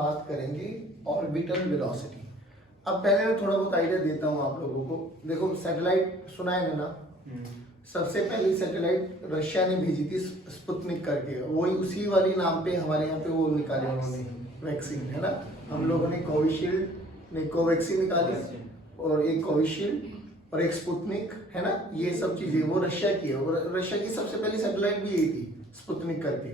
बात करेंगे orbital velocity. अब पहले मैं थोड़ा बहुत आइडिया देता हूँ आप लोगों को। देखो सैटेलाइट सुना है ना, सबसे पहली सैटेलाइट रशिया ने भेजी थी स्पुतनिक करके, वही उसी वाली नाम पे हमारे यहाँ पे वो निकाले उन्होंने वैक्सीन, है ना। हम लोगों ने कोविशील्ड ने कोवैक्सीन निकाली और एक कोविशील्ड और एक स्पुतनिक, है ना। ये सब चीजें वो रशिया की है, और रशिया की सबसे पहली सैटेलाइट भी यही थी स्पुतनिक करके।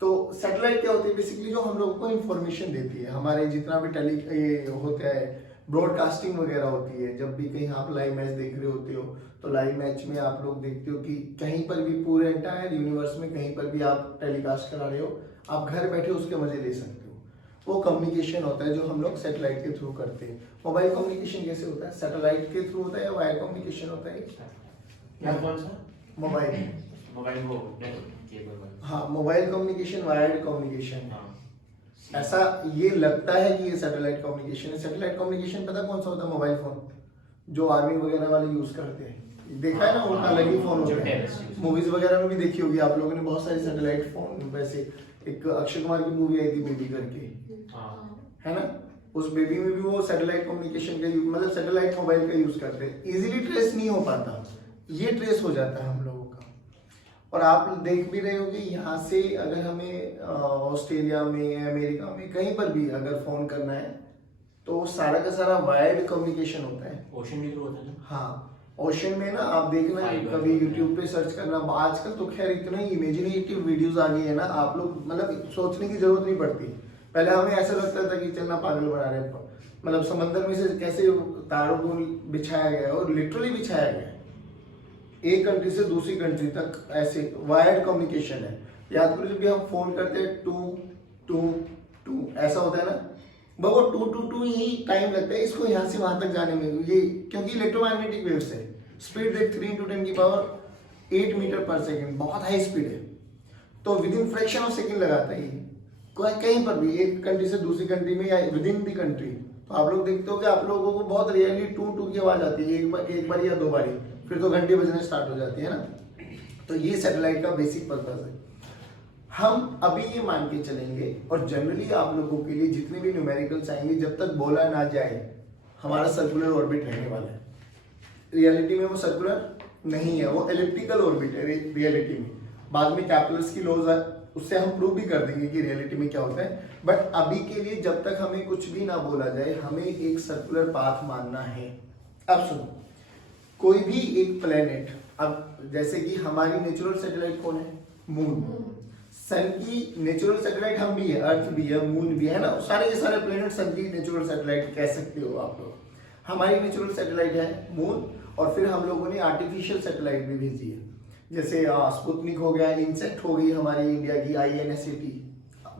तो सैटेलाइट क्या होती है, बेसिकली जो हम लोगों को इंफॉर्मेशन देती है, हमारे जितना भी ये होता है ब्रॉडकास्टिंग वगैरह होती है। जब भी कहीं आप लाइव मैच देख रहे होते हो तो लाइव मैच में आप लोग देखते हो कि कहीं पर भी पूरे एंटायर यूनिवर्स में कहीं पर भी आप टेलीकास्ट करा रहे हो, आप घर बैठे उसके मजे ले सकते हो। वो कम्युनिकेशन होता है जो हम लोग सैटेलाइट के थ्रू करते हैं। मोबाइल कम्युनिकेशन कैसे होता है, सैटेलाइट के थ्रू होता है या वायर कम्युनिकेशन होता है? कौन सा? मोबाइल वो केबल। हाँ, मोबाइल कम्युनिकेशन, वायर्ड कम्युनिकेशन। ऐसा ये लगता है कि ये सैटेलाइट कम्युनिकेशन है। सैटेलाइट कम्युनिकेशन पता कौन सा होता है? मोबाइल फोन, जो आर्मी वगैरह वाले यूज करते हैं, देखा है ना, उनका अलग ही फोन होता है। मूवीज वगैरह में भी देखी होगी आप लोगों ने बहुत सारी सैटेलाइट फोन। वैसे एक अक्षय कुमार की मूवी आई थी बेबी करके, है ना, उस बेबी में भी वो सैटेलाइट कम्युनिकेशन का मतलब सैटेलाइट मोबाइल का यूज करते हैं। इजीली ट्रेस नहीं हो पाता, ये ट्रेस हो जाता है हम लोगों का। और आप देख भी रहे होंगे यहाँ से अगर हमें ऑस्ट्रेलिया में, अमेरिका में, कहीं पर भी अगर फोन करना है तो सारा का सारा वायर्ड कम्युनिकेशन होता है। ओशन के थ्रू होता है ना? हाँ, ओशन में ना आप देखना, कभी यूट्यूब पे सर्च करना। आजकल तो खैर इतने इमेजिनेटिव वीडियोस आ गई है ना, आप लोग मतलब सोचने की जरूरत नहीं पड़ती। पहले हमें ऐसा लगता था कि चलना पागल बना रहे हैं, मतलब समंदर में से कैसे तारों को बिछाया गया है, और लिटरली बिछाया गया है एक कंट्री से दूसरी कंट्री तक, ऐसे वायर्ड कम्युनिकेशन है। याद करो जब भी हम फोन करते हैं 2 ऐसा होता है ना, वो 2 ही टाइम लगता है इसको यहाँ से वहां तक जाने में, ये क्योंकि इलेक्ट्रोमैग्नेटिक वेव्स है। स्पीड देख 3 × 10⁸ मीटर पर सेकेंड, बहुत हाई स्पीड है। तो with in fraction of second लगाता है ये, कहीं पर भी एक कंट्री से दूसरी कंट्री में या विद इन दी कंट्री। तो आप लोग देखते हो कि आप लोगों को बहुत रियरली 2 की आवाज आती है, एक बार या 2 बारी, फिर तो घंटे बजने स्टार्ट हो जाती है ना। तो ये सैटेलाइट का बेसिक पर्पस है। हम अभी ये मान के चलेंगे, और जनरली आप लोगों के लिए जितने भी न्यूमेरिकल्स आएंगे, जब तक बोला ना जाए हमारा सर्कुलर ऑर्बिट रहने वाला है। रियलिटी में वो सर्कुलर नहीं है, वो एलिप्टिकल ऑर्बिट है रियलिटी में। बाद में कैप्लर्स की लॉज है, उससे हम प्रूव भी कर देंगे कि रियलिटी में क्या होता है। बट अभी के लिए जब तक हमें कुछ भी ना बोला जाए, हमें एक सर्कुलर पाथ मानना है। अब सुनो, कोई भी एक प्लेनेट, अब जैसे कि हमारी नेचुरल सैटेलाइट कौन है? मून। सन की नेचुरल सैटेलाइट हम भी है, अर्थ भी है, मून भी है ना, सारे के सारे प्लेनेट सन की नेचुरल सैटेलाइट कह सकते हो आप लोग। हमारी नेचुरल सैटेलाइट है मून, और फिर हम लोगों ने आर्टिफिशियल सैटेलाइट भी भेजी है, जैसे स्पुतनिक हो गया, इनसेक्ट हो गई हमारी इंडिया की INSAT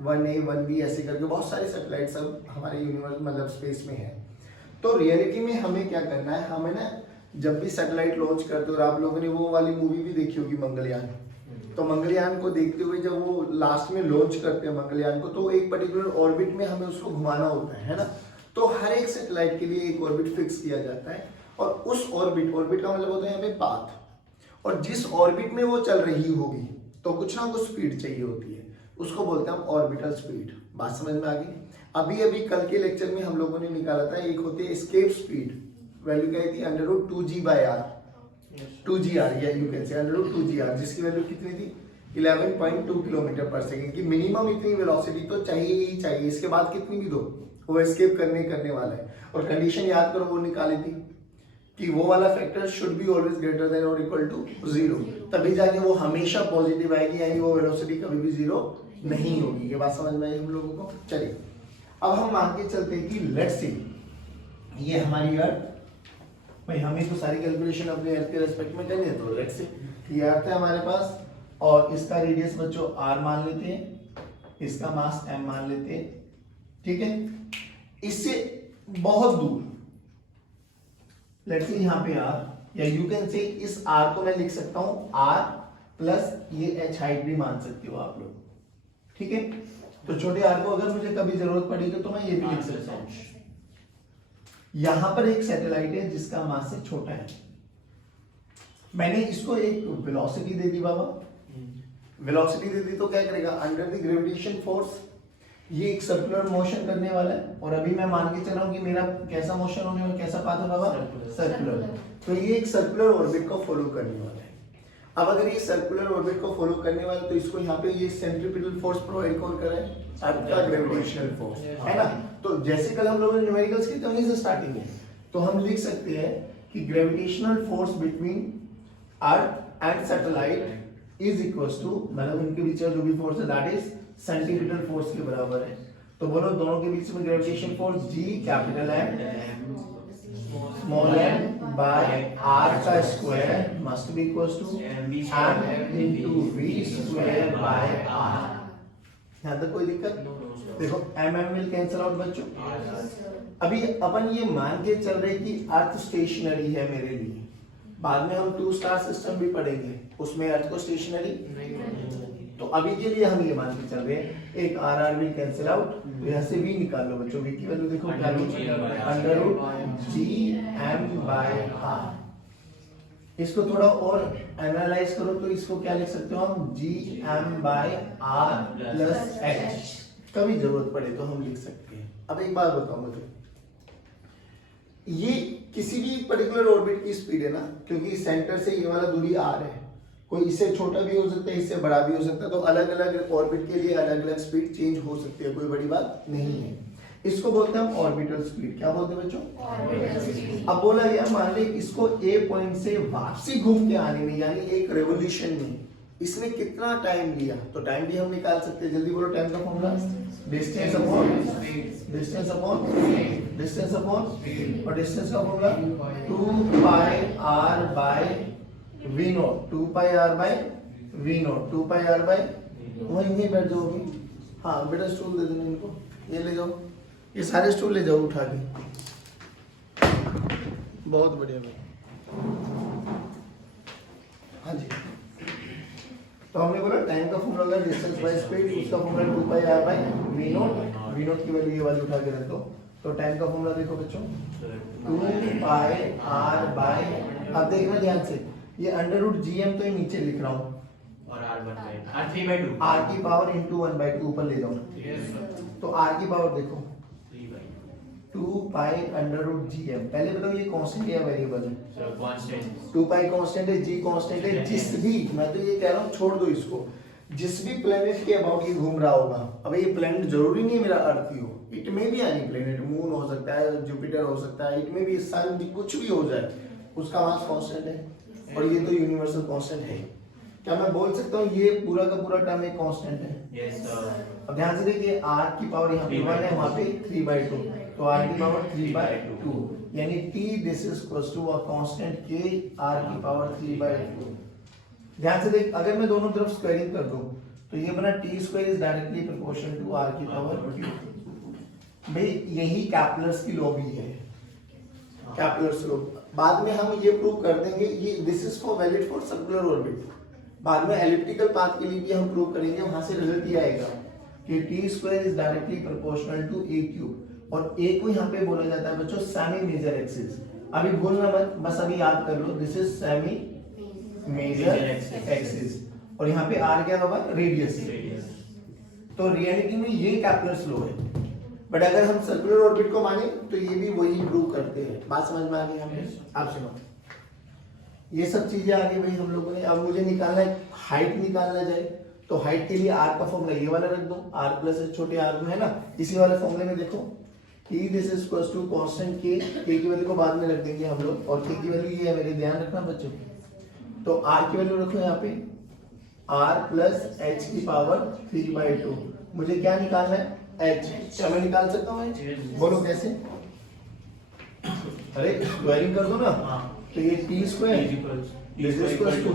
1A 1B, ऐसे करके बहुत सारे सैटेलाइट सब हमारे यूनिवर्स मतलब स्पेस में है। तो रियलिटी में हमें क्या करना है, हमें ना जब भी सैटेलाइट लॉन्च करते हो, और आप लोगों ने वो वाली मूवी भी देखी होगी मंगलयान, तो मंगलयान को देखते हुए जब वो लास्ट में लॉन्च करते हैं मंगलयान को, तो एक पर्टिकुलर ऑर्बिट में हमें उसको घुमाना होता है ना। तो हर एक सैटेलाइट के लिए एक ऑर्बिट फिक्स किया जाता है, और उस ऑर्बिट का मतलब होता है यहाँ पे पाथ, और जिस ऑर्बिट में वो चल रही होगी तो कुछ ना कुछ स्पीड चाहिए होती है, उसको बोलते हैं हम ऑर्बिटल स्पीड। बात समझ में आ गई? अभी कल के लेक्चर में हम लोगों ने निकाला था, एक होती है एस्केप स्पीड, वैल्यू क्या थी? √2g/r, 2gr, या यू कैन से √2gr, जिसकी वैल्यू कितनी थी? 11.2 किलोमीटर पर सेकेंड की मिनिमम इतनी वेलोसिटी तो चाहिए ही चाहिए, इसके बाद कितनी भी दो वो एस्केप करने वाला है। और कंडीशन याद करो वो निकाली थी कि वो वाला factor should be always greater than और इक्वल टू 0, तभी जाके वो हमेशा पॉजिटिव आएगी, यानी वो वेलोसिटी कभी भी 0 नहीं होगी। ये बात समझ में आई हम लोगों को? चलिए अब हम मान के चलते हैं कि लेट्स सी ये हमारी अर्थ, भाई हमें तो सारी कैलकुलेशन अपने अर्थ के रेस्पेक्ट में करनी है, तो लेट्स सी ये अर्थ है हमारे पास, और इसका रेडियस बच्चों r मान लेते हैं, इसका मास m मान लेते हैं, ठीक है। इससे बहुत दूर लेट्स से यहाँ पे r, या यू कैन से इस r को मैं लिख सकता हूं r प्लस ये h हाइट भी मान सकते हो आप लोग, ठीक है। तो छोटे r को अगर मुझे कभी जरूरत पड़ेगी तो मैं ये भी लिख सकता हूं। यहां पर एक सैटेलाइट है जिसका मास से छोटा है, मैंने इसको एक वेलोसिटी दे दी बाबा, वेलोसिटी दे दी तो क्या करेगा? अंडर द ग्रेविटेशन फोर्स ये एक सर्कुलर मोशन करने वाला है और अभी मैं मान के चल रहा हूँ कि मेरा कैसा मोशन होने वाला, कैसा पाथ होगा बाबा, सर्कुलर। तो ये एक सर्कुलर ऑर्बिट को फॉलो करने वाला है। अब अगर ये सर्कुलर ऑर्बिट को फॉलो करने वाला तो इसको यहाँ पे ये सेंट्रीपिटल फोर्स प्रोवाइड कौन कर रहा है, आपका ग्रेविटेशनल फोर्स, है ना। तो जैसे कल हम लोगों ने न्यूमेरिकल्स की तो वहीं से स्टार्टिंग है, तो हम लिख सकते हैं कि gravitational force between earth and satellite is equals to, मतलब इनके बीच में जो भी फोर्स है दैट इज सेंटीमीटर फोर्स के बराबर है। तो बोलो दोनों के बीच में gravitation force G capital M small m by r का square must be equals to m into v square by r। यहाँ तक कोई दिक्कत? देखो m विल कैंसिल आउट बच्चों। अभी अपन ये मान के चल रहे कि अर्थ स्टेशनरी है मेरे लिए, बाद में हम 2 स्टार सिस्टम भी पढ़ेंगे, उसमें अर्थ को स्टेशनरी, तो अभी के लिए हम ये मान के चल रहे हैं एक आर विल कैंसिल आउट, यहाँ से v निकाल लो बच्चों, v की वैल्यू देखो क्या होगी, under root G M by R. इसको थोड़ा और एनालाइज करो तो इसको क्या लिख सकते हो हम, G M by R plus H, कभी जरूरत पड़े तो हम लिख सकते हैं। अब एक बात बताओ मुझे, ये किसी भी पर्टिकुलर ऑर्बिट की स्पीड है ना, क्योंकि सेंटर से ये वाला दूरी r है, कोई इससे छोटा भी हो सकता है, इससे बड़ा भी हो सकता है, तो अलग अलग ऑर्बिट के लिए अलग अलग स्पीड चेंज हो सकती है, कोई बड़ी बात नहीं है। इसको बोलते हैं हम ऑर्बिटल स्पीड। क्या बोलते हैं बच्चों, ऑर्बिटल स्पीड। अब बोला गया मान ले इसको ए पॉइंट से वापसी घूम के आने में, यानी एक रेवोल्यूशन में इसने कितना टाइम लिया, तो टाइम भी हम निकाल सकते हैं। जल्दी बोलो टाइम का formula, distance upon distance upon distance upon, और डिस्टेंस का formula 2 pi r by v not, 2 pi r by v not, 2 pi r by, वहीं बैठ जाओ अभी। हाँ बेटा स्टूल दे देना इनको, ये ले जाओ, ये सारे स्टूल ले जाओ उठा के, बहुत बढ़िया भाई। हाँ जी, तो हमने बोला टाइम का फॉर्मूला डिस्टेंस बाय स्पीड, उसका formula 2 pi r by v not की वैल्यू ये वाली उठा के रख दो। तो टाइम का फॉर्मूला देखो बच्चों 2 पाई r बाय, अब देखना ध्यान से, ये अंडर रूट gm तो ये नीचे लिख रहा हूँ, और r3/2 r की पावर इंटू 1/2 ऊपर ले जाओ, तो r की पावर देखो 2 पाई अंडर रूट gm। पहले बताओ ये कांस्टेंट या वेरिएबल है, कांस्टेंट। 2 पाई कांस्टेंट है, g कांस्टेंट है, जिस भी, मैं तो ये कह रहा हूँ छोड़ दो इसको, जिस भी प्लेनेट के अबाउट ये घूम रहा होगा, अब ये प्लेनेट जरूरी नहीं है मेरा अर्थ ही हो, इट में भी एनी प्लेनेट, मून हो सकता है, जुपिटर हो सकता है, इट में भी सन भी, कुछ भी हो जाए, उसका मास कांस्टेंट है, और ये तो यूनिवर्सल कांस्टेंट है। क्या मैं बोल सकता हूँ ये पूरा का पूरा टर्म एक कांस्टेंट है? Yes sir. अब ध्यान से देखिए r की पावर यहाँ पे 1 है, वहाँ पे 3/2, तो r की पावर 3/2, यानी t this is equals to a constant k r की पावर 3/2। ध्यान से देख, अगर मैं दोनों तरफ स्क्वायरिंग कर दूं तो ये बना t square is directly proportional to r की पावर q। भाई यही कैपलर्स की लॉ भी है, कैपलर्स लॉ। बाद में हम ये प्रूव कर देंगे, ये this is for valid for circular orbit, बाद में एलिप्टिकल पाथ के लिए भी हम प्रूव करेंगे, वहां से रिजल्ट ये आएगा कि t square is directly proportional to a cube, और a को यहाँ पे बोला जाता है बच्चों सेमी मेजर एक्सिस। अभी भूलना मत, बस अभी याद कर लो, this is semi major axis, और यहाँ पे r क्या होगा, रेडियस। तो रियलिटी में ये कैपलर्स लॉ है, बट अगर हम सर्कुलर ऑर्बिट को माने तो ये भी वही प्रूव करते हैं। बात समझ में आ गई हमें? आप सुनो, ये सब चीजें आगे भाई हम लोगों ने। अब मुझे निकालना है, हाइट निकालना जाए तो हाइट के लिए r का फॉर्मूला ये वाला रख दो, r प्लस छोटे r में है ना, इसी वाले फॉर्मूले में देखो t this is equals to constant k, k की वैल्यू को बाद में रख देंगे हम लोग, और k की वैल्यू ये है, मेरे ध्यान रखना बच्चों। तो r की वैल्यू रखो यहाँ पे r प्लस h की पावर 3/2। मुझे क्या निकालना है, h। क्या मैं निकाल सकता हूँ h? बोलो कैसे? अरे स्क्वायरिंग कर दो ना, तो ये t square this is equals to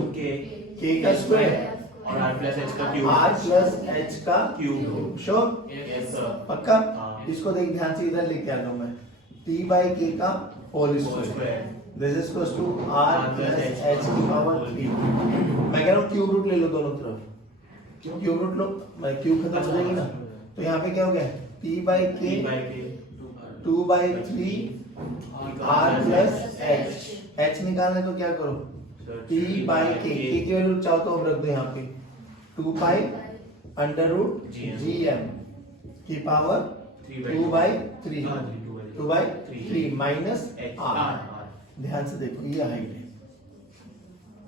k का स्क्वायर और r प्लस h का क्यूब, r प्लस h का क्यूब। श्योर? Yes sir. पक्का? इसको देख ध्यान से, इधर लेके आ रहा हूँ मैं, t बाई k का whole square this is equals to r plus h की पावर 3। मैं कह रहा हूँ क्यूब रूट ले लो दोनों तरफ, क्यूब रूट लो, मैं क्यूब खत्म हो जाएगी ना, तो यहाँ पे क्या हो गया, t by k 2/3 r plus h निकालना है तो क्या करो, t बाई k, k की वैल्यू चाहो तो अब रख दो यहाँ पे 2 पाई अंडर रूट gm। की पावर 2/3 हाँ जी, 2/3 2/3 माइनस H r। R ध्यान से देखो ये हाइट है,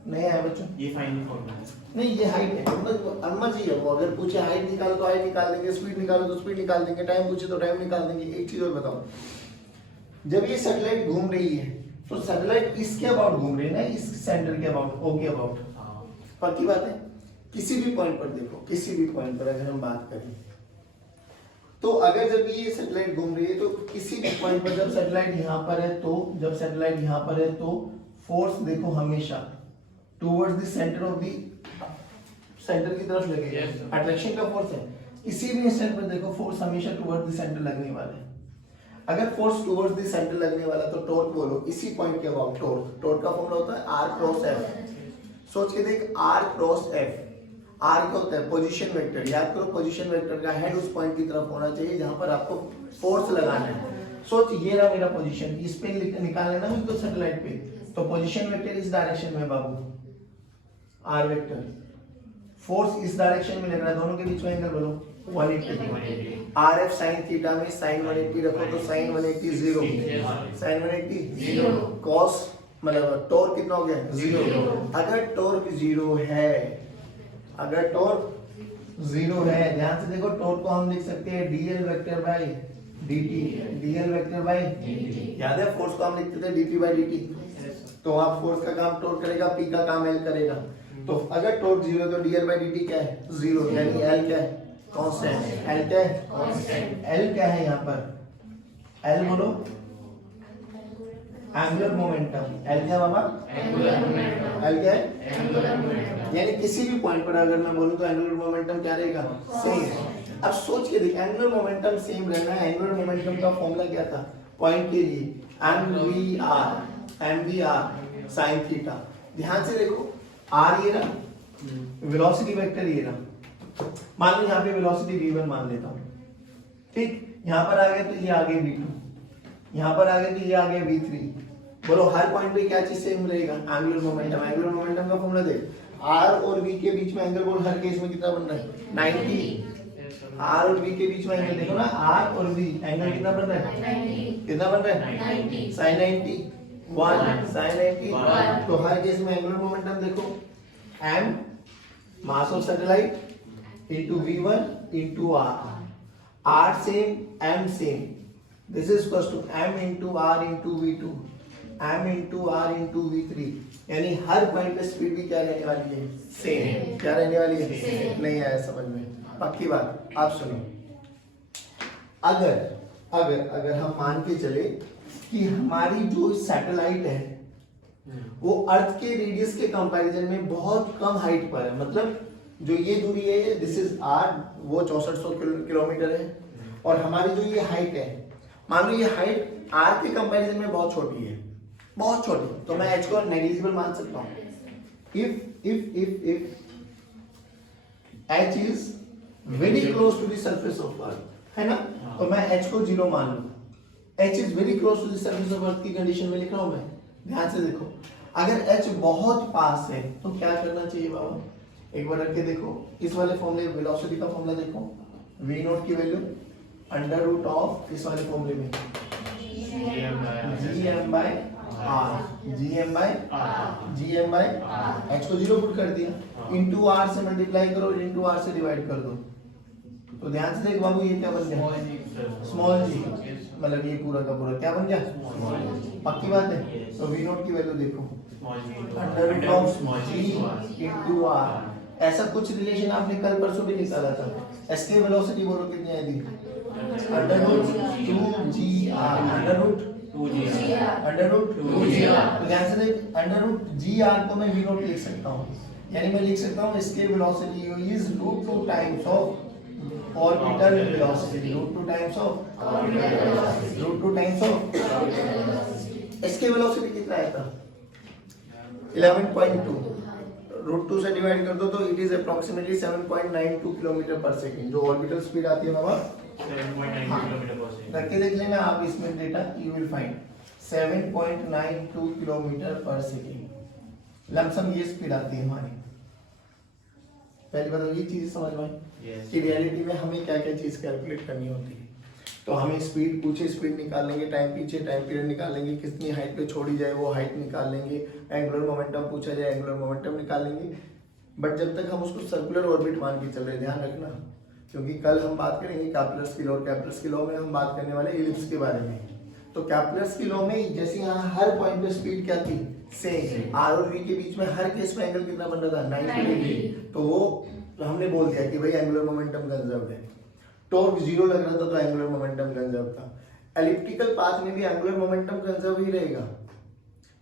नहीं है बच्चों? ये फाइनल फॉर्मूला है। नहीं ये हाइट है, अब मर्जी है वो, अगर पूछे हाइट निकालो तो हाइट निकाल देंगे, स्पीड निकालो तो स्पीड निकाल देंगे, टाइम पूछे तो टाइम निकाल देंगे। एक चीज और बताओ, जब ये सैटेलाइट घूम रही है तो सैटेलाइट इसके अबाउट घूम रही है ना, इस सेंटर के अबाउट, ओ के अबाउट। हाँ पक्की बात है। किसी भी पॉइंट पर देखो, किसी भी पॉइंट पर अगर हम बात करें तो अगर जब ये सैटेलाइट घूम रही है तो किसी भी पॉइंट पर, जब सैटेलाइट यहाँ पर है तो, जब सैटेलाइट यहाँ पर है तो फोर्स देखो हमेशा towards the centre of the centre की तरफ लगेगा। Yes, sir. अट्रैक्शन का फोर्स है, किसी भी इंस्टेंट पर देखो फोर्स हमेशा टुवर्ड्स द सेंटर लगने वाला है। अगर फोर्स टुवर्ड्स द सेंटर लगने वाला तो टॉर्क बोलो इसी पॉइंट के अबाउट टॉर्क। टॉर्क का फॉर्मूला होता है r क्रॉस f। सोच के देख, r क्रॉस f, r क्या होता है? Position vector. याद करो, पोजीशन वेक्टर का हेड उस पॉइंट की तरफ होना चाहिए जहां पर आपको फोर्स लगाना है। सोच ये रहा मेरा पोजीशन, इस पे निकाल लेना मुझको सैटेलाइट पे, तो पोजीशन वेक्टर इस डायरेक्शन में बाबू, r वेक्टर। फोर्स इस डायरेक्शन में लग रहा है, दोनों के बीच में एंगल बोलो 180। RF sin थीटा में sin 180 रखो तो sin 180 0, sin 180 0, cos मतलब टॉर्क कितना हो गया? 0। अगर टॉर्क 0 है, अगर टॉर्क 0 है, ध्यान से देखो, टॉर्क को हम लिख सकते हैं dl vector by dt, dl vector by dt। याद है फोर्स को हम लिखते थे dp बाय dt। तो आप फोर्स का काम टॉर्क करेगा, p का काम l करेगा। तो अगर टॉर्क 0 है तो dl बाय dt क्या है? 0, यानी l क्या है? कांस्टेंट। l क्या है? कांस्टेंट। l क्या है यहाँ पर? l बोलो एंगुलर मोमेंटम। l क्या बाबा? Angular momentum. l क्या है? Angular momentum. यानी किसी भी पॉइंट पर अगर मैं बोलूं तो एंगुलर मोमेंटम क्या रहेगा? सेम। अब सोच के देख, एंगुलर मोमेंटम सेम रहना है। एंगुलर मोमेंटम का फॉर्मूला क्या था पॉइंट के लिए? mvr sin theta. ध्यान से देखो, r ये रहा, वेलोसिटी वेक्टर ये रहा। मान लो यहाँ पे वेलोसिटी v1 मान लेता हूँ, ठीक। यहाँ पर आ गया तो ये आगे v2, यहाँ पर आ गया तो ये आगे v3। बोलो हर पॉइंट पे क्या चीज सेम रहेगा? Angular momentum. एंगुलर मोमेंटम का फॉर्मूला देख, r और v के बीच में एंगल बोल, हर केस में कितना बन रहा है? 90। r और v के बीच में एंगल देखो ना, r और v एंगल कितना बन रहा है? कितना बन रहा है? sin 90 1 sin 90 तो हर केस में एंगुलर मोमेंटम देखो, m mass of satellite into v1 into r same, m same, this is equals to m into r into v2, m into r into v3। यानी हर पॉइंट पे speed भी क्या रहने वाली है? सेम। क्या रहने वाली है? नहीं आया समझ में? पक्की बात। आप सुनो, अगर अगर अगर हम मान के चले कि हमारी जो सैटेलाइट है वो अर्थ के रेडियस के कंपैरिजन में बहुत कम हाइट पर है, मतलब जो ये दूरी है दिस इज r, वो 6400 किलोमीटर है, और हमारी जो ये हाइट है, मान लो ये हाइट r के कंपैरिजन में बहुत छोटी है, बहुत छोटी, तो मैं h को नेग्लिजिबल मान सकता हूँ। if h is very close to the surface of earth, है ना, तो मैं h को 0 मान लूँ। h is very close to the surface of earth की कंडीशन में लिख रहा हूँ मैं। ध्यान से देखो, अगर h बहुत पास है तो क्या करना चाहिए बाबा? एक बार रख के देखो, इस वाले फॉर्मूले वेलोसिटी का फॉर्मूला देखो, v नॉट की वैल्यू अंडर रूट ऑफ इस वाले फॉर्मूले में gm by r, gm by h को 0 पुट कर दिया, इनटू r से मल्टीप्लाई करो, इनटू r से डिवाइड कर दो। तो ध्यान से देख बाबू, ये क्या बन गया? स्मॉल g, मतलब ये पूरा का पूरा क्या बन गया? पक्की बात है। तो v नॉट की वैल्यू देखो under root of g into r। ऐसा कुछ रिलेशन आपने कल परसों भी निकाला था। एस्केप वेलोसिटी बोलो कितनी आई थी? Under root 2gr, under root 2gr। तो ध्यान से देख, अंडर रूट gr को मैं v नॉट लिख सकता हूँ, यानी मैं लिख सकता हूँ escape velocity is root 2 times of orbital velocity, root 2 times of escape velocity कितना आया था? 11.2, रूट 2 से डिवाइड कर दो तो इट इज अप्रोक्सीमेटली 7.92 किलोमीटर पर सेकंड। जो ऑर्बिटल स्पीड आती है बाबा 7.92 किलोमीटर पर सेकंड। रख के देख लेना आप इसमें data, you will find 7.92 kilometre पर सेकंड लमसम ये स्पीड आती है हमारी। पहली बात ये चीज समझ में आई Yes. कि रियलिटी में हमें क्या क्या चीज कैलकुलेट करनी होती है। तो हमें स्पीड पूछे स्पीड निकाल लेंगे, टाइम पीछे टाइम पीरियड निकाल लेंगे, कितनी हाइट पे छोड़ी जाए वो हाइट निकाल लेंगे, एंगुलर मोमेंटम पूछा जाए एंगुलर मोमेंटम निकाल लेंगे। बट जब तक हम उसको सर्कुलर ऑर्बिट मान के चल रहे हैं, ध्यान रखना, क्योंकि कल हम बात करेंगे कैप्लर्स की लॉ, और कैप्लर्स की लॉ में हम बात करने वाले इलिप्स के बारे में। तो कैप्लर्स की लॉ में जैसे यहाँ हर पॉइंट पे स्पीड क्या थी, सेम, आर और वी के बीच में हर केस में एंगल कितना बन रहा था, 90 डिग्री। तो वो हमने बोल दिया कि भाई एंगुलर मोमेंटम कंजर्व है। टॉर्क 0 लग रहा था तो एंगुलर मोमेंटम कंजर्व था। एलिप्टिकल पाथ में भी एंगुलर मोमेंटम कंजर्व ही रहेगा,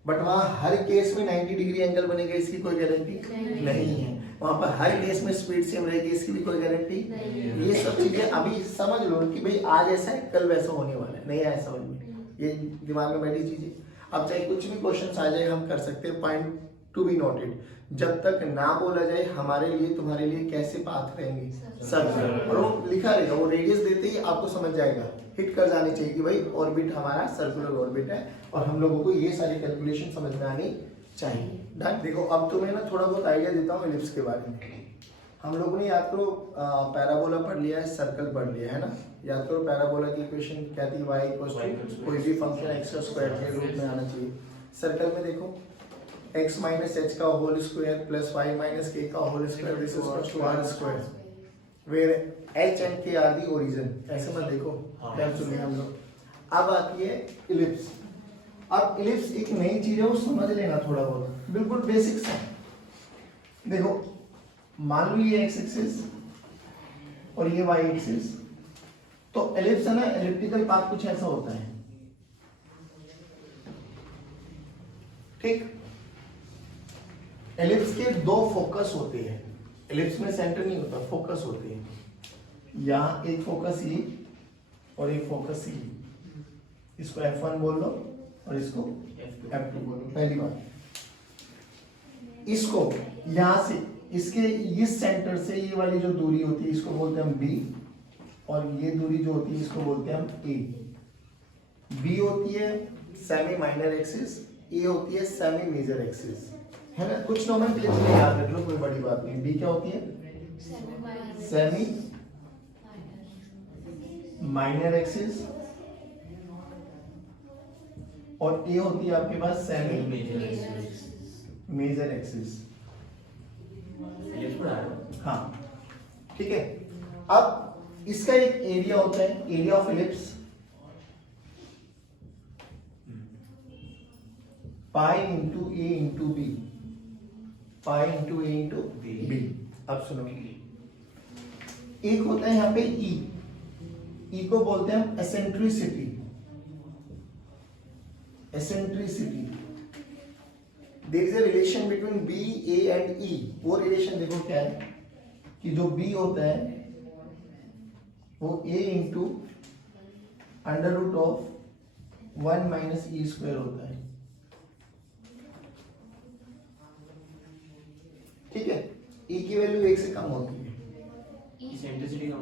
बट वहां हर केस में 90 डिग्री एंगल बनेगा इसकी कोई गारंटी नहीं है। वहां पर हर केस में स्पीड सेम रहेगी इसकी भी कोई गारंटी नहीं। ये सब चीजें अभी समझ लो कि भाई आज ऐसा है कल वैसा होने वाला है, नहीं आया समझ में, ये दिमाग में बैठी चीजें। अब चाहे कुछ भी क्वेश्चन आ जाए हम कर सकते हैं, पॉइंट टू बी नोटेड, जब तक ना बोला जाए हमारे लिए तुम्हारे लिए कैसे पाथ रहेंगे, सर्कुलर, और वो लिखा रहेगा, वो रेडियस देते ही आपको समझ जाएगा, हिट कर जानी चाहिए कि भाई ऑर्बिट हमारा सर्कुलर ऑर्बिट है, और हम लोगों को ये सारी कैलकुलेशन समझ में आनी चाहिए। डन। देखो अब तुम्हें ना थोड़ा बहुत आइडिया देता हूँ इलिप्स के बारे में। हम लोगों ने या तो पैराबोला पढ़ लिया है, सर्कल पढ़ लिया है ना, या तो पैराबोला की इक्वेशन क्या थी, y = कोई भी फंक्शन x का स्क्वायर के रूप में आना चाहिए। सर्कल में देखो x माइनस एच का whole square plus y minus k का whole square, this is equal to r square, where h and k are the origin. ऐसे मत देखो, ध्यान सुनिए हम लोग। अब आती है इलिप्स। अब इलिप्स एक नई चीज है, वो समझ लेना थोड़ा बहुत, बिल्कुल बेसिक्स है। देखो मान लो ये x एक्सिस और ये y एक्सिस, तो एलिप्स है ना, एलिप्टिकल पाथ कुछ ऐसा होता है, ठीक। एलिप्स के दो फोकस होते हैं, एलिप्स में सेंटर नहीं होता, फोकस होते हैं। यहाँ एक फोकस E और एक फोकस C, इसको F1 बोल लो और इसको F2 बोल लो। पहली बात, इसको यहां से इसके इस सेंटर से ये वाली जो दूरी होती है इसको बोलते हैं हम B, और ये दूरी जो होती है इसको बोलते हैं हम A। B होती है सेमी माइनर एक्सिस, A होती है सेमी मेजर एक्सिस, है ना। कुछ नोमेनक्लेचर याद रख लो, कोई बड़ी बात नहीं। B क्या होती है, सेमी माइनर एक्सिस, और A होती है आपके पास सेमी मेजर एक्सिस। हाँ ठीक है। अब इसका एक एरिया होता है, area of ellipse, pi into a into b, pi into a into b. अब सुनो, एक होता है यहाँ पे ई, ई को बोलते हैं हम eccentricity, eccentricity. There is a relation between B, A and E. वो रिलेशन देखो क्या है कि जो बी होता है वो a into under root of 1 minus e square होता है, ठीक है। e की वैल्यू 1 से कम होती है।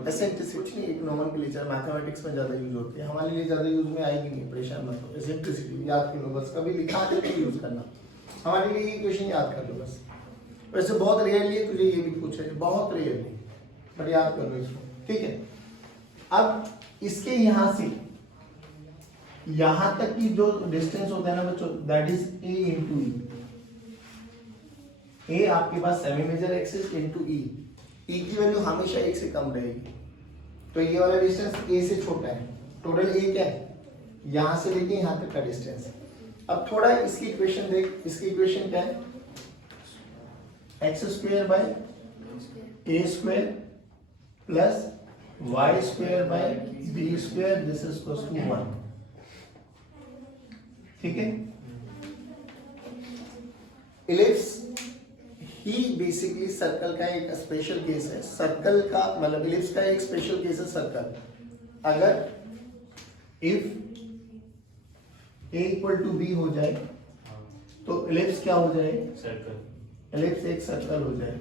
एसेंट्रिसिटी एक नोमेनक्लेचर मैथमेटिक्स में ज्यादा यूज होती है, हमारे लिए ज्यादा यूज में आएगी नहीं, परेशान मत हो। एसेंट्रिसिटी याद कर लो बस, कभी लिखा करके यूज करना, हमारे लिए ये इक्वेशन याद कर लो बस। वैसे बहुत रेयरली तुझे ये भी पूछा है, बहुत रेयरली, बट याद कर लो इसको, ठीक है। अब इसके यहां से यहां तक की जो डिस्टेंस होता है ना बच्चों, दैट इज a इंटू ई। ए आपके पास सेमी मेजर एक्सिस इंटू ई, ई की वैल्यू हमेशा 1 से कम रहेगी, तो ये वाला डिस्टेंस a से छोटा है। टोटल a क्या है, यहां से लेके यहां तक का डिस्टेंस। अब थोड़ा इसकी इक्वेशन देख, इसकी इक्वेशन क्या है, x square by a square plus y square by b square, this is equal to 1, ठीक है। इलिप्स ही बेसिकली सर्कल का एक स्पेशल केस है, सर्कल का मतलब इलिप्स का एक स्पेशल केस है सर्कल। अगर if a equal to b हो जाए तो इलिप्स क्या हो जाए, सर्कल, इलिप्स एक सर्कल हो जाए,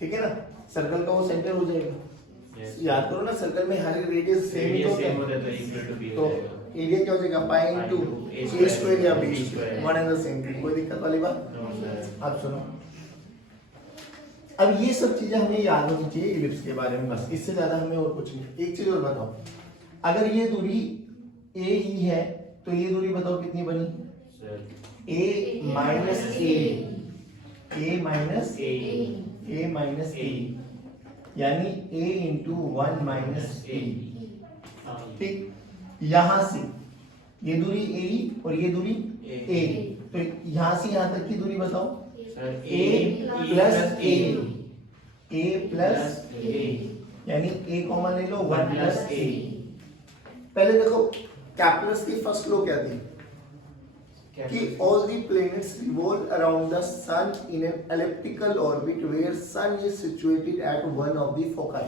ठीक है ना। सर्कल का वो सेंटर हो जाएगा, Yes. याद करो ना, सर्कल में हर रेडियस सेम ही Radius होता same होता है, है तो equal to b तो हो जाएगा। एरिया क्या हो जाएगा, पाई इनटू A a स्क्वायर या b B square, square। One and the same thing, कोई दिक्कत वाली बात। No, sir. अब सुनो, अब ये सब चीजें हमें याद होनी चाहिए इलिप्स के बारे में, बस इससे ज्यादा हमें और कुछ नहीं। एक चीज और बताओ, अगर ये दूरी ए ई है तो ये दूरी बताओ कितनी बनी, Sir. A minus A, A minus A. A minus A, यानी A into one minus A. ठीक, यहां से ये दूरी ए और ये दूरी ए, तो यहां से यहां तक की दूरी बताओ, Sir. A plus A, A plus A. यानी ए कॉमन ले लो, one plus plus A. A. पहले देखो कैप्लर्स की फर्स्ट लॉ क्या थी कि all the planets revolve around the sun in an elliptical orbit where sun is situated at one of the foci.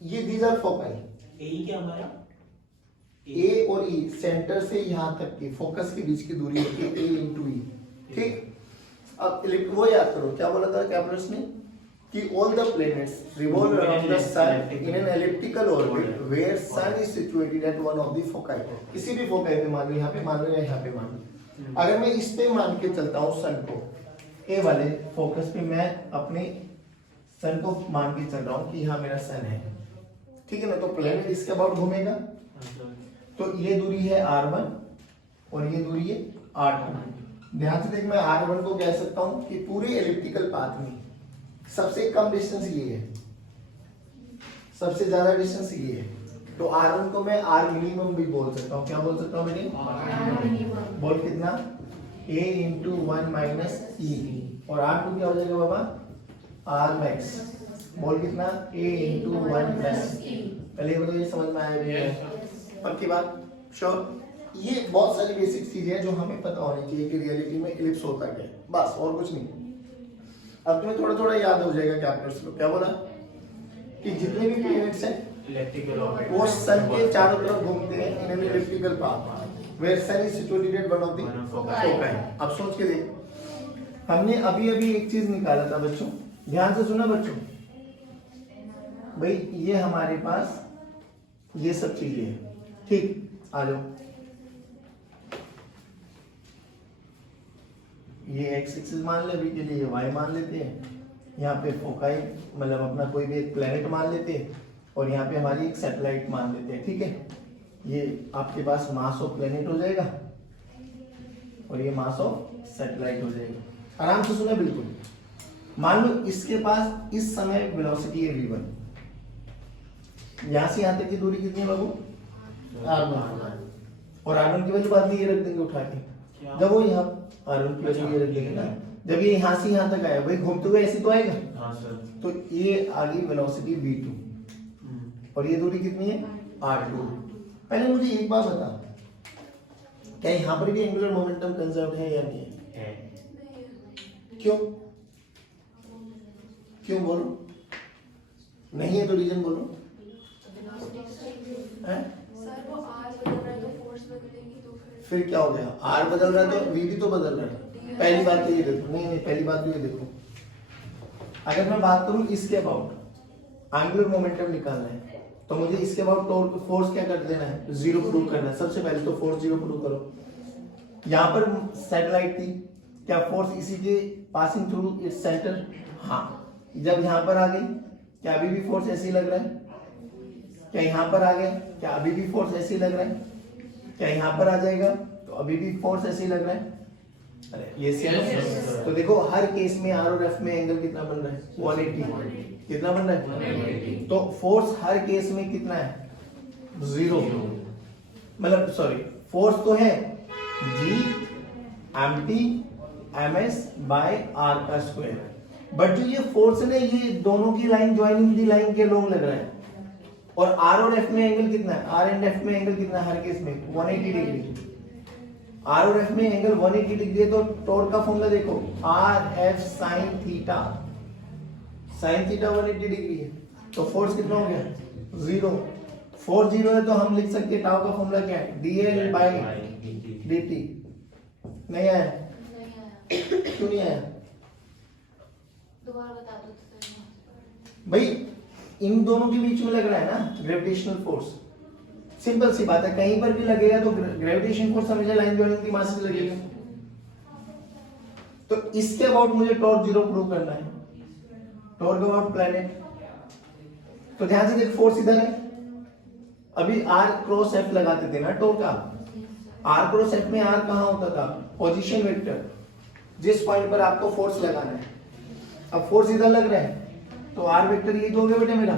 ये these are foci. A क्या हमारा? A और E सेंटर से यहाँ तक की फोकस के बीच की दूरी होती है A into E. ठीक, अब वो याद करो क्या बोला था कैप्लर्स ने कि all the planets revolve around the sun in an elliptical orbit where sun is situated at one of the foci. किसी भी फोकाई पे मान लो, यहाँ पे मान लो या यहाँ पे मान लो। अगर मैं इस पे मान के चलता हूँ सन को, ए वाले फोकस पे मैं अपने सन को मान के चल रहा हूँ कि यहाँ मेरा सन है, ठीक है ना, तो प्लेनेट इसके अबाउट घूमेगा, तो ये दूरी है r1 और ये दूरी है r2। ध्यान से देख, मैं r1 को कह सकता हूँ कि पूरे एलिप्टिकल पाथ में सबसे कम डिस्टेंस ये है, सबसे ज्यादा डिस्टेंस ये है, तो r1 को मैं r मिनिमम भी बोल सकता हूँ। क्या बोल सकता हूँ बेटे, बोल कितना, a इंटू वन माइनस ई, और r2 क्या हो जाएगा बाबा, r मैक्स, बोल कितना, a इंटू वन प्लस ई। पहले बताओ ये समझ में आया भी है, पक्की बात, श्योर। ये बहुत सारी बेसिक चीजें हैं जो हमें पता होनी चाहिए कि रियलिटी में इलिप्स होता क्या है, बस और कुछ नहीं। अब तुम्हें थोड़ा थोड़ा याद हो जाएगा कैप्लर्स को क्या बोला कि जितने भी प्लैनेट्स हैं Elliptical orbit. वो सन के चारों तरफ घूमते हैं in an elliptical path where sun is situated at one of the foci. अब सोच के देख, हमने अभी अभी एक चीज निकाला था बच्चों, ध्यान से सुना बच्चों, भाई ये हमारे पास ये सब चीजें हैं, ठीक, आ जाओ, ये एक्स एक्सिस मान ले अभी के लिए, वाई मान लेते हैं, यहाँ पे फोकाई मतलब अपना कोई भी एक प्लेनेट मान लेते हैं, और यहाँ पे हमारी एक सैटेलाइट मान लेते हैं, ठीक है। ये आपके पास मास ऑफ प्लेनेट हो जाएगा और ये मास ऑफ सैटेलाइट हो जाएगा। आराम से सुना बिल्कुल। मान लो इसके पास इस समय वेलोसिटी है v1, यहाँ से यहाँ तक की दूरी कितनी है बाबू, r1, और r1 की वैल्यू बाद में ये रख देंगे उठा के, जब वो यहाँ r1 की वैल्यू ये रख देंगे ना, जब ये यहाँ से यहाँ तक आया, भाई घूमते हुए ऐसे तो आएगा, हाँ सर। तो ये आ गई वेलोसिटी v2 और ये दूरी कितनी है r2। पहले मुझे एक बात बता, क्या यहाँ पर भी एंगुलर मोमेंटम कंजर्व है या नहीं है? है। क्यों क्यों बोलो, नहीं है तो रीजन बोलो। हैं? सर वो आर बदल रहा है तो फोर्स बदलेगी तो फिर क्या हो गया, r बदल रहा है तो v भी तो बदल रहा है। पहली बात तो ये देखो, नहीं नहीं पहली बात तो ये देखो, अगर मैं बात करूं इसके अबाउट एंगुलर मोमेंटम निकालना है तो मुझे इसके अबाउट फोर्स क्या कर देना है, जीरो प्रूव करना है। सबसे पहले तो फोर्स जीरो प्रूव करो। यहाँ पर सैटेलाइट थी, क्या फोर्स इसी के पासिंग थ्रू इट्स सेंटर, हाँ, जब यहाँ पर आ गई क्या अभी भी फोर्स ऐसे ही लग रहा है, क्या यहाँ पर आ गया क्या अभी भी फोर्स ऐसे ही लग रहा है, क्या यहाँ पर आ जाएगा तो अभी भी फोर्स ऐसे ही लग रहा है। अरे ये सेम, तो देखो हर केस में आर और एफ में एंगल कितना बन रहा है, 180, कितना बन रहा है 180। तो फोर्स हर केस में कितना है, जीरो, मतलब सॉरी फोर्स तो है G M T M S by R का स्क्वायर, बट जो ये फोर्स है ना ये दोनों की लाइन ज्वाइनिंग दी लाइन के लोग लग रहा है, और आर और एफ में एंगल कितना है, आर एंड एफ में एंगल कितना है हर केस में 180 डिग्री। आर और एफ में एंगल 180 डिग्री है तो टॉर्क का फॉर्मूला देखो, R F sine theta, sine theta 180 degree है, तो फोर्स कितना हो गया, जीरो। फोर्स जीरो है तो हम लिख सकते हैं टाउ का फॉर्मूला क्या है, dl बाय dt। नहीं आया, नहीं आया, क्यों नहीं आया दोबारा बता दो तो सर। भाई, इन दोनों के बीच में लग रहा है ना ग्रेविटेशनल फोर्स, सिंपल सी बात है, कहीं पर भी लगेगा तो ग्रेविटेशन फोर्स हमेशा लाइन जॉइनिंग की मास से लगेगा। तो इसके अबाउट मुझे टॉर्क जीरो प्रूव करना है, टॉर्क अबाउट प्लैनेट। तो ध्यान से देख, फोर्स इधर है, अभी आर क्रॉस एफ लगाते थे ना टॉर्क का, आर क्रॉस एफ में आर कहां होता था, पोजीशन वेक्टर, जिस पॉइंट पर आपको फोर्स लगाना है। अब फोर्स इधर लग रहा है तो आर वेक्टर ये तो हो गया बेटा मेरा,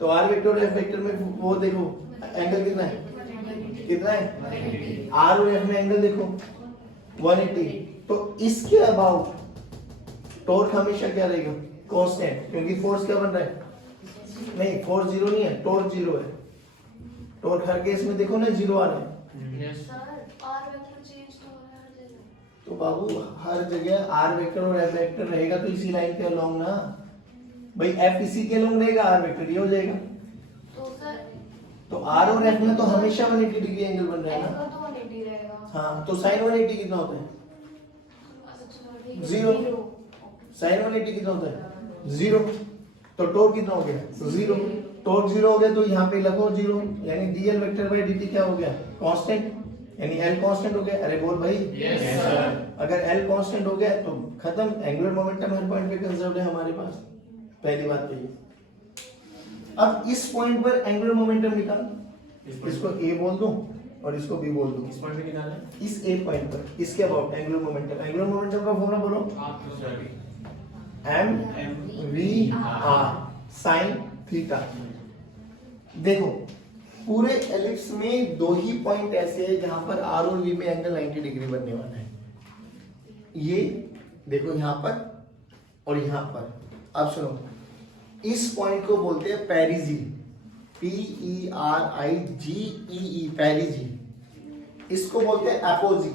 तो आर वेक्टर और एफ वेक्टर में वो देखो एंगल कितना है, कितना है, आर और एफ में एंगल देखो 180। तो इसके अबाउट टॉर्क हमेशा क्या रहेगा, कांस्टेंट, क्योंकि फोर्स क्या बन रहा है, नहीं फोर्स जीरो नहीं है, टॉर्क जीरो है। टॉर्क हर केस में देखो ना जीरो आ रहा है, सर आर वेक्टर चेंज तो हो रहा है हर जगह। तो बाबू हर जगह आर वेक्टर और एफ वेक्टर रहेगा तो इसी लाइन के अलोंग ना भाई, एफ इसी के अलोंग रहेगा, आर वेक्टर ये हो जाएगा। तो सर तो आर और एफ में तो हमेशा 180 डिग्री एंगल बन रहा है एंगल ना। तो 180 रहेगा। हाँ, तो साइन 180 कितना होता है, अच्छा ठीक है, जीरो। जीरो। साइन 180 कितना होता है, जीरो। तो टॉर्क कितना हो गया, जीरो। टॉर्क जीरो हो गया तो यहाँ पे लगो जीरो, यानी dl वेक्टर बाय dt क्या हो गया, कांस्टेंट, यानी l कांस्टेंट हो गया। अरे बोल भाई, यस सर। अगर l कांस्टेंट हो गया तो खत्म, एंगुलर मोमेंटम हर पॉइंट पे कंजर्व्ड है हमारे पास, पहली बात तो ये। अब इस पॉइंट पर एंगुलर मोमेंटम निकाल, इसको a बोल दूं और इसको b बोल दूं, इस पॉइंट पे कितना है, इस a पॉइंट पर, इसके about angular momentum, angular momentum का फॉर्मूला बोलो, आप तो sir m v r sin theta. देखो पूरे एलिप्स में दो ही पॉइंट ऐसे हैं जहां पर r और v में एंगल 90 डिग्री बनने वाला है, ये देखो यहां पर और यहां पर। अब सुनो, इस पॉइंट को बोलते हैं पेरिजी, PERIGEE, पेरिजी। इसको बोलते हैं एपोजी।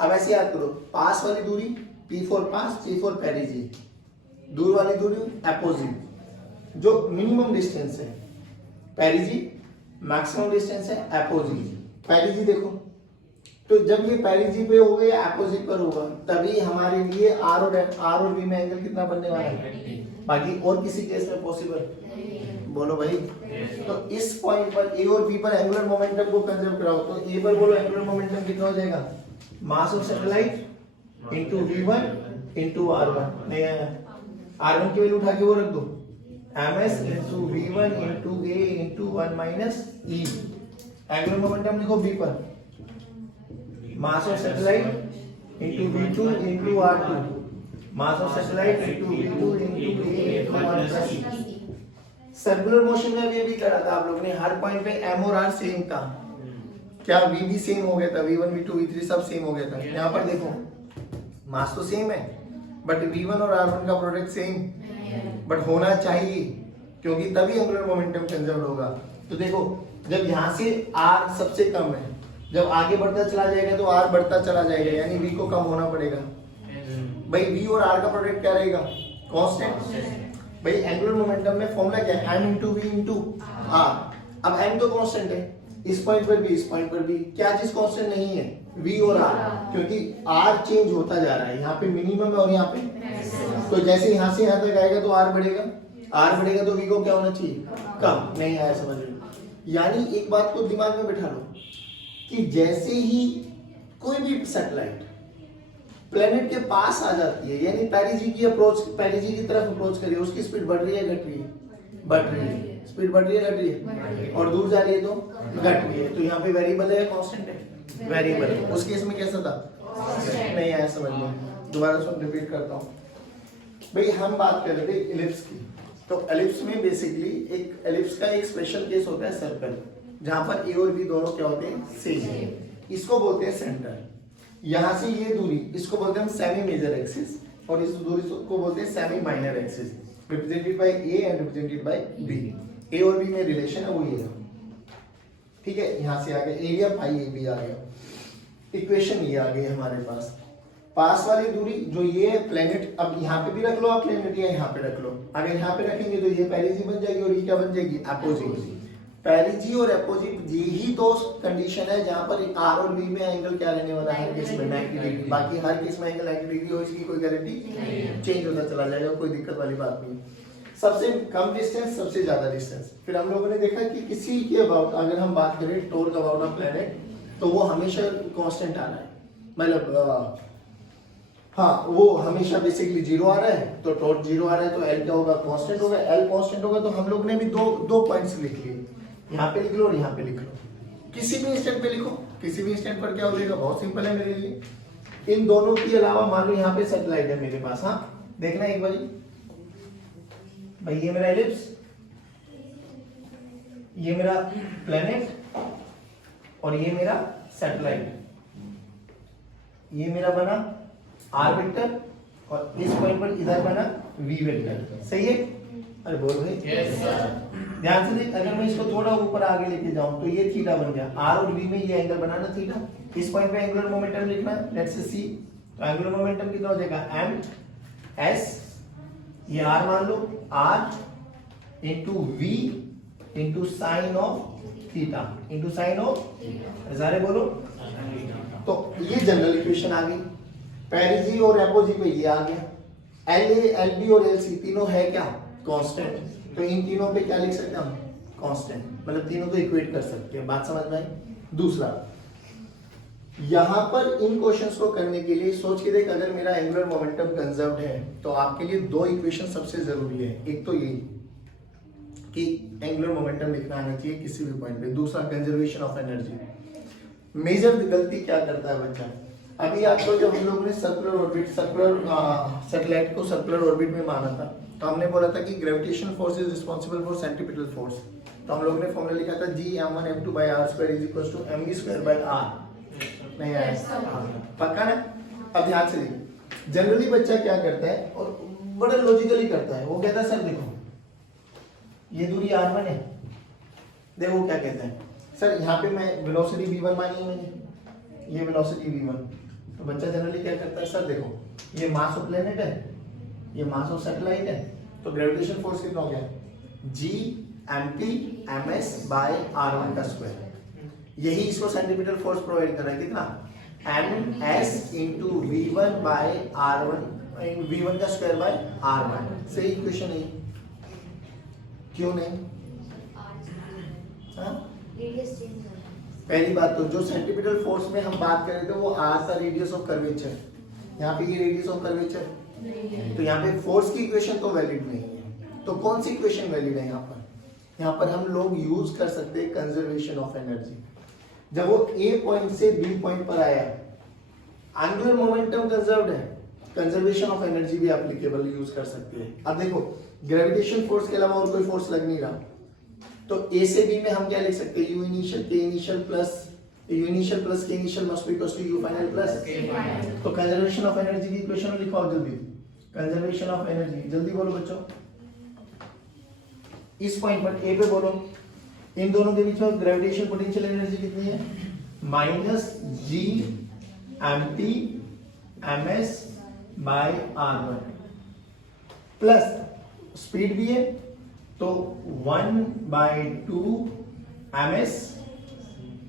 अब ऐसे याद करो, पास वाली दूरी P for pass, P for पेरिजी, दूर वाली दूरी एपोजी। जो मिनिमम डिस्टेंस है पेरिजी, मैक्सिमम डिस्टेंस है एपोजी। पेरिजी देखो, तो जब ये पेरिजी पे होगा या एपोजी पर होगा तभी हमारे लिए आर और वी में एंगल कितना बनने वाला है, बाकी और किसी केस में पॉसिबल, बोलो भाई। तो इस पॉइंट पर ए और बी पर एंगुलर मोमेंटम को कंजर्व कराओ, तो ए पर बोलो एंगुलर मोमेंटम कितना हो जाएगा, mass of satellite into v1 into r1, नहीं आया, r1 की वैल्यू उठा के वो रख दो, ms into v1 into a into 1 minus e। Angular momentum लिखो b पर, mass of satellite into v2 into r2, mass of satellite into v2 into a into 1 plus e। Circular motion में भी करा था आप लोगों ने, हर पॉइंट पे m और r सेम था, क्या v भी सेम हो गया था, v1 v2 v3 सब सेम हो गया था। यहाँ पर देखो मास तो सेम है बट v1 और r1 का प्रोडक्ट सेम, बट होना चाहिए क्योंकि तभी एंगुलर मोमेंटम कंजर्व होगा। तो देखो जब यहाँ से r सबसे कम है, जब आगे बढ़ता चला जाएगा तो r बढ़ता चला जाएगा, यानी v को कम होना पड़ेगा। भाई v और r का प्रोडक्ट क्या रहेगा, कांस्टेंट। भाई एंगुलर मोमेंटम में फॉर्मूला क्या है, m into we into r। अब m तो कांस्टेंट है, इस पॉइंट पर भी इस पॉइंट पर भी, क्या चीज कांस्टेंट नहीं है, v और r, क्योंकि r चेंज होता जा रहा है, यहाँ पे मिनिमम है और यहाँ पे, तो जैसे यहाँ से यहाँ तक आएगा तो r बढ़ेगा, r बढ़ेगा तो v को क्या होना चाहिए, कम। नहीं आया समझ में, यानी एक बात को दिमाग में बिठा लो कि जैसे ही कोई भी सैटेलाइट प्लेनेट के पास आ जाती है, यानी पेरिजी की तरफ अप्रोच करिए, उसकी स्पीड बढ़ रही है घट रही है, बढ़ रही है, स्पीड बढ़ रही है घट रही है, और दूर जा रही है तो घट रही है। तो यहाँ पे वेरिएबल है कांस्टेंट है, वेरिएबल है। उस केस में कैसा था, नहीं आया समझ में, दोबारा सुन रिपीट करता हूँ। भाई हम बात कर रहे थे एलिप्स की, तो एलिप्स में बेसिकली एक एलिप्स का एक स्पेशल केस होता है सर्कल, जहां पर ए और बी दोनों क्या होते हैं, सेम। इसको बोलते हैं सेंटर। यहां से ये दूरी, इसको बोलते हैं हम सेमी मेजर एक्सिस, और इस दूरी को बोलते हैं semi minor axis, represented by A and represented by B. A और बी में रिलेशन है वो ये है, ठीक है। यहां से आ गया एरिया पाई ए बी आ गया, इक्वेशन ये आ गई हमारे पास। पास वाली दूरी जो ये प्लेनेट, अब यहाँ पे भी रख लो आप प्लेनेट, या यहाँ पे रख लो, अगर यहाँ पे रखेंगे तो ये पेरिजी बन जाएगी और ये क्या बन जाएगी, एपोजी। पेरिजी और एपोजी यही दो कंडीशन है जहां पर आर और बी में एंगल क्या रहने वाला है, केस में 90 डिग्री। बाकी हर केस में एंगल 90 डिग्री हो इसकी कोई गारंटी नहीं, चेंज होता चला जाएगा, कोई दिक्कत वाली बात नहीं। सबसे कम डिस्टेंस, सबसे ज्यादा डिस्टेंस। फिर हम लोगों ने देखा कि किसी के अबाउट अगर हम बात करें टोर्क अबाउट अ प्लेनेट, तो वो हमेशा कांस्टेंट आ रहा है, मतलब हाँ वो हमेशा बेसिकली जीरो आ रहा है, तो टोर्क जीरो आ रहा है, तो एल क्या होगा, कांस्टेंट होगा। एल कांस्टेंट होगा तो हम लोग ने भी दो पॉइंट्स लिख लिए, यहाँ पे लिख लो और यहाँ पे लिख लो, किसी भी इंस्टेंट पे लिखो, किसी भी इंस्टेंट पर क्या हो जाएगा, बहुत सिंपल है मेरे लिए। इन दोनों के अलावा मान लो यहाँ पे सैटेलाइट है मेरे पास, हाँ देखना एक बार भाई, ये मेरा एलिप्स, ये मेरा प्लेनेट और ये मेरा सैटेलाइट, ये मेरा बना आर वेक्टर और इस पॉइंट पर इधर बना वी वेक्टर, सही है? अरे बोल भाई यस सर। ध्यान से देख, अगर मैं इसको थोड़ा ऊपर आगे लेके जाऊं तो ये थीटा बन गया, आर और वी में ये एंगल बनाना थीटा, इस पॉइंट पे एंगुलर मोमेंटम लिखना है, लेट्स से सी, तो एंगुलर मोमेंटम कितना हो जाएगा, एम एस, ये आर मान लो, R into we into sine of theta into sine of, सारे बोलो। तो ये जनरल इक्वेशन आ गई, पेरिजी और एपोजी पे ये आ गया, एल ए एल बी और एल सी तीनों है क्या, कांस्टेंट, तो इन तीनों पे क्या लिख सकते हैं हम, कांस्टेंट, मतलब तीनों को इक्वेट कर सकते हैं, बात समझ में आई। दूसरा, यहां पर इन क्वेश्चंस को करने के लिए सोच के देख, अगर मेरा एंगुलर मोमेंटम कंजर्व्ड है तो आपके लिए दो इक्वेशन सबसे जरूरी है, एक तो ये कि एंगुलर मोमेंटम लिखना आना चाहिए किसी भी पॉइंट पे, दूसरा कंजर्वेशन ऑफ एनर्जी। मेजर गलती क्या करता है बच्चा, अभी आपको जब हम लोगों ने सर्कुलर ऑर्बिट, सर्कुलर सैटेलाइट को सर्कुलर ऑर्बिट में माना था, तो हमने बोला था कि gravitation force is responsible for centripetal force, तो हम लोगों ने फॉर्मूला लिखा था G m1m2/r² नहीं आया, पक्का ना? अब ध्यान से देखिए, जनरली बच्चा क्या करता है और बड़ा लॉजिकली करता है, वो कहता है सर देखो ये दूरी r1 है, देखो क्या कहता है सर, यहाँ पे मैं वेलोसिटी v1 मानी है मैंने, ये वेलोसिटी v1, तो बच्चा जनरली क्या करता है, सर देखो ये मास ऑफ प्लेनेट है, ये मास ऑफ सैटेलाइट है, तो ग्रेविटेशन फोर्स कितना हो गया, G/ms/r1 का स्क्वायर, यही इसको सेंटीमीटर फोर्स प्रोवाइड कर रहा है, कितना, ms into v1/r1 v1 का स्क्वायर बाय r1, सही इक्वेशन है, क्यों नहीं? हाँ? रेडियस चेंज हो रहा है। पहली बात तो जो सेंटीमीटर फोर्स में हम बात कर रहे थे वो आर था रेडियस ऑफ कर्वेचर, यहाँ पे ये रेडियस ऑफ कर्वेचर, तो यहाँ पे फोर्स की इक्वेशन तो वैलिड नहीं है, तो कौन सी इक्वेशन वैलिड है यहाँ पर? यहाँ पर हम लोग यूज कर सकते हैं कंजर्वेशन ऑफ एनर्जी। जब वो ए पॉइंट से बी पॉइंट पर आया, एंगुलर मोमेंटम कंजर्व्ड है, कंजर्वेशन ऑफ एनर्जी भी एप्लीकेबल यूज कर सकते हैं। अब देखो ग्रेविटेशन फोर्स के अलावा और कोई फोर्स लग नहीं रहा, तो ए से बी में हम क्या लिख सकते हैं, U initial K initial plus K initial must be equal to U final plus, तो कंजर्वेशन ऑफ एनर्जी की इक्वेशन लिखाओ जल्दी, कंजर्वेशन ऑफ एनर्जी जल्दी बोलो बच्चों, इस पॉइंट पर ए पे बोलो, इन दोनों के बीच में ग्रेविटेशन पोटेंशियल एनर्जी कितनी है, -G/ms/r1 प्लस स्पीड भी है तो 1/2 ms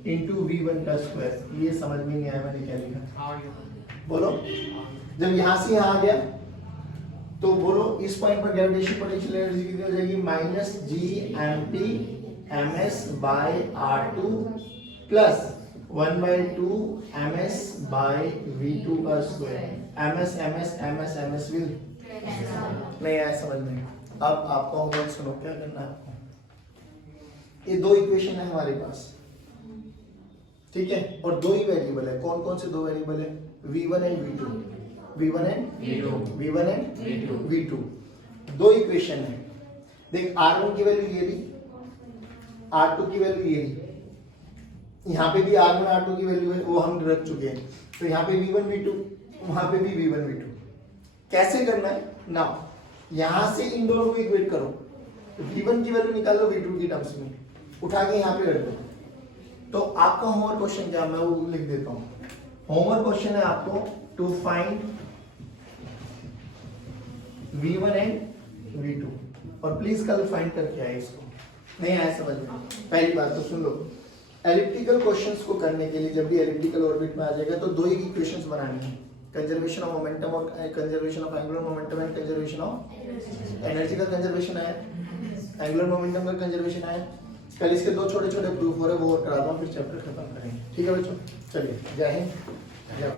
इंटू v1 का स्क्वायर, ये समझ में नहीं आया मैंने क्या लिखा, बोलो जब यहां से यहां आ गया तो बोलो इस पॉइंट पर ग्रेविटेशन पोटेंशियल एनर्जी कितनी हो जाएगी, -G/ms/r2 प्लस 1/2 ms/v2 का स्क्वायर, ms विल नहीं आया समझ में। अब आपका होमवर्क सुनो, क्या करना है आपको, ये दो इक्वेशन है हमारे पास, ठीक है, और दो ही वेरिएबल है, कौन कौन से दो वेरिएबल है, v1 and v2, v1 and v2, दो इक्वेशन है। देख r1 की वैल्यू ये रही, r2 की वैल्यू ये रही, यहाँ पे भी r1 r2 की वैल्यू है, वो हम रख चुके हैं, तो यहाँ पे v1 v2, वहां पे भी v1 v2। कैसे करना है ना, यहां से इन दोनों को इक्वेट करो, v1 की वैल्यू निकाल लो v2 की टर्म्स में, उठा के यहाँ पे रख दो। तो आपका होमवर्क क्वेश्चन क्या, मैं वो लिख देता हूँ, होमवर्क क्वेश्चन है आपको to find v1 and v2, और प्लीज कल फाइंड करके आए, इसको नहीं आया समझ में। पहली बात तो सुन लो, एलिप्टिकल क्वेश्चंस को करने के लिए जब भी एलिप्टिकल ऑर्बिट में आ जाएगा तो दो ही इक्वेशंस बनानी है, कंजर्वेशन ऑफ मोमेंटम और conservation of angular momentum and conservation of energy का कंजर्वेशन आया, एंगुलर मोमेंटम का कंजर्वेशन आया। कल इसके दो छोटे छोटे प्रूफ हो रहे, वो और करा दूँ, फिर चैप्टर खत्म करेंगे। ठीक है बच्चों, चलिए, जय हिंद।